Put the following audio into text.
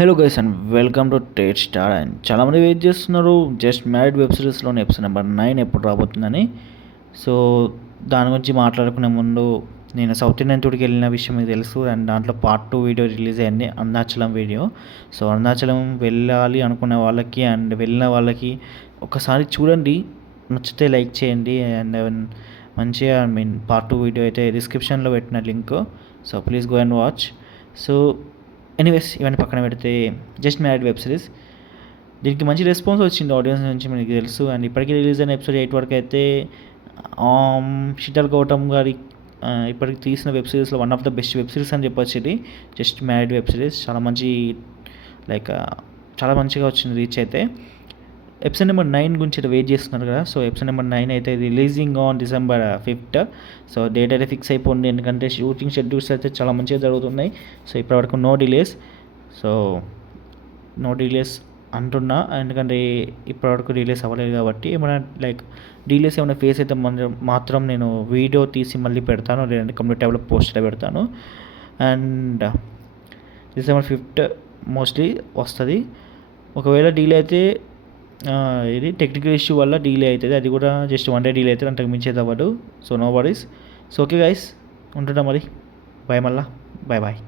Hello guys and welcome to Tate Star. And చాలామంది wait చేస్తున్నారు just married web సిరీస్లోని episode number 9 ఎప్పుడు రాబోతుందని. సో దాని గురించి మాట్లాడుకునే ముందు నేను సౌత్ ఇండియన్ టూర్కి వెళ్ళిన విషయం మీకు తెలుసు. అండ్ దాంట్లో పార్ట్ 2 వీడియో రిలీజ్ అయింది, అరుణాచలం వీడియో. సో అరుణాచలం వెళ్ళాలి అనుకునే వాళ్ళకి అండ్ వెళ్ళిన వాళ్ళకి ఒకసారి చూడండి, నచ్చితే లైక్ చేయండి. అండ్ మంచిగా పార్ట్ 2 వీడియో అయితే డిస్క్రిప్షన్లో పెట్టిన link, so please go and watch. So anyways ఇవన్నీ పక్కన పెడితే జస్ట్ మ్యారీడ్ వెబ్ సిరీస్, దీనికి మంచి రెస్పాన్స్ వచ్చింది ఆడియన్స్ నుంచి మనకి తెలుసు. అండ్ ఇప్పటికీ రిలీజ్ అయిన ఎపిసోడ్ 8 వరకు అయితే శీతల్ గౌతమ్ గారి ఇప్పటికి తీసిన వెబ్ సిరీస్లో one of the best web series అని చెప్పొచ్చు ఇది. జస్ట్ మ్యారీడ్ వెబ్ సిరీస్ చాలా మంచి చాలా మంచిగా వచ్చింది రీచ్ అయితే. ఎపిసోడ్ నెంబర్ 9 గురించి అయితే వెయిట్ చేస్తున్నారు కదా. సో ఎపిసోడ్ నెంబర్ 9 అయితే releasing on December 5th. So date అయితే ఫిక్స్ అయిపోయింది, ఎందుకంటే షూటింగ్ షెడ్యూల్స్ అయితే చాలా మంచిగా జరుగుతున్నాయి. సో ఇప్పటివరకు నో డిలేస్ అంటున్నా, ఎందుకంటే ఇప్పటివరకు రిలీజ్ అవ్వలేదు కాబట్టి. ఏమైనా డిలేస్ ఏమైనా ఫేస్ అయితే మాత్రం నేను వీడియో తీసి మళ్ళీ పెడతాను, లేదంటే కమ్యూనిటీ ట్యాబ్లో పోస్ట్లో పెడతాను. అండ్ December 5th మోస్ట్లీ వస్తుంది. ఒకవేళ డీలే అయితే ఇది టెక్నికల్ ఇష్యూ వల్ల డీలే అవుతుంది, అది కూడా జస్ట్ 1 day డీలే అవుతుంది, అంతకు మించేది అవ్వదు. So no worries. So okay guys, ఉంటున్నా మరి. బాయ్, మళ్ళా బాయ్.